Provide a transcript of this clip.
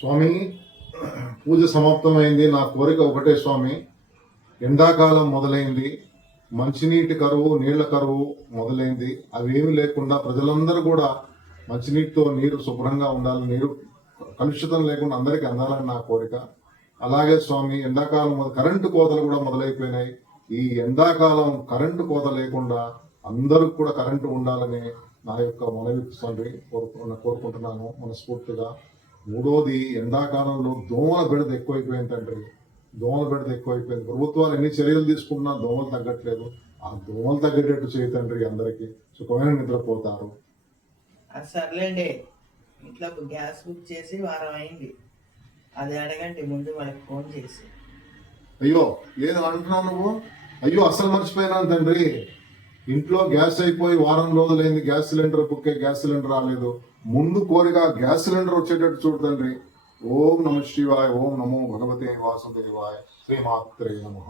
స్వామి, పూజ సమాప్తమైంది. నా కోరిక ఒకటే స్వామి, ఎండాకాలం మొదలైంది, మంచినీటి కరువు, నీళ్ల కరువు మొదలైంది. అవేమి లేకుండా ప్రజలందరూ కూడా మంచినీటితో నీరు శుభ్రంగా ఉండాలి, నీరు కలుషితం లేకుండా అందరికీ అందాలని నా కోరిక. అలాగే స్వామి, ఎండాకాలం కరెంటు కోతలు కూడా మొదలైపోయినాయి. ఈ ఎండాకాలం కరెంటు కోత లేకుండా అందరూ కూడా కరెంటు ఉండాలని నా యొక్క మనవి తండ్రి కోరుకుంటున్నాను మనస్ఫూర్తిగా. మూడోది, ఎండాకాలంలో దోమల బెడద ఎక్కువైపోయింది తండ్రి, దోమల బెడద ఎక్కువైపోయింది. ప్రభుత్వాలు ఎన్ని చర్యలు తీసుకున్నా దోమలు తగ్గట్లేదు. ఆ దోమలు తగ్గేటట్టు చేయి తండ్రి, అందరికీ సుఖమైన నిద్రపోతారు. సర్లేండి, ఇంట్లో గ్యాస్ బుక్ చేసి వారం అయింది, అది అడగండి ముందు వాళ్ళకి ఫోన్ చేసి. అయ్యో, ఏది అంటున్నావు నువ్వు? అయ్యో, అసలు మర్చిపోయినాను తండ్రి. ఇంట్లో గ్యాస్ అయిపోయి వారం రోజులైంది, gas cylinder book gas cylinder రాలేదు. ముందు కోరిక గ్యాస్ సిలిండర్ వచ్చేటట్టు చూడు తండ్రి. ఓం నమ శివాయ, ఓం నమో భగవతే వాసుదేవాయ, శ్రీమాత్రే నమః.